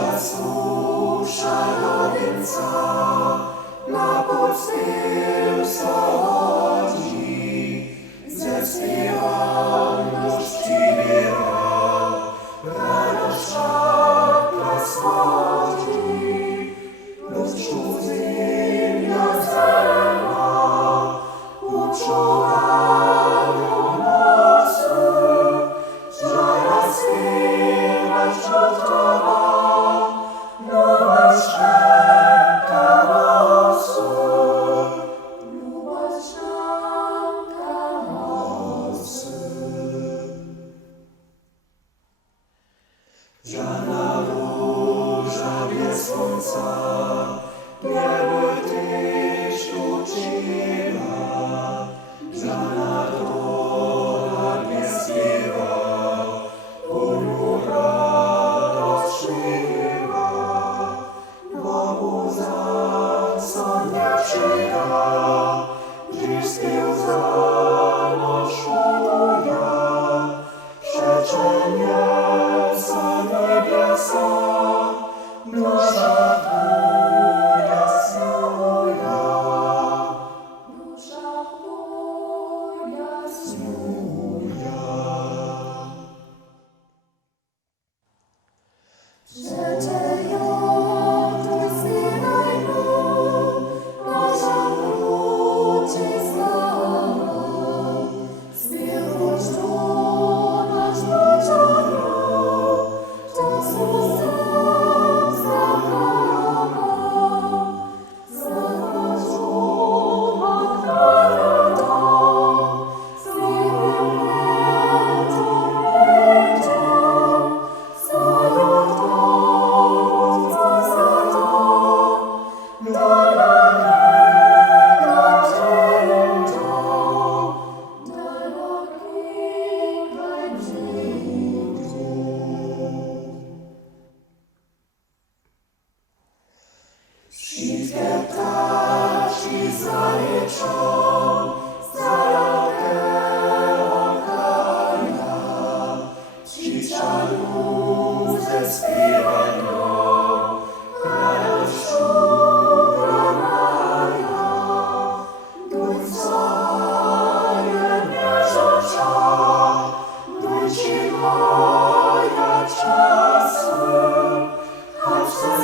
Czasu szaleńca na podstył schodzi, ze śpiewalności biera, radość szatla schodzi, lud czudzenia zelna, uczuwają mocy, żara śpiewać od Tobą. Żadna róża bez słońca nieby tyś uczyła, żadna droga nie śpiewa, ponura rozszywa, bo łza nie przyda, dziś zanoszuje, przeczenie dusza Twoja snuje, dusza Twoja snuje. Życzę tu synajmu, nasza wróci sława, zbiórczo nasz poczoniu, wszystkie ptaki zaliczą, z dalekiego kraja, cisza ludzie śpiewają, radością granają, duch wzajemnie rzecza, duci moja czasu, choć ze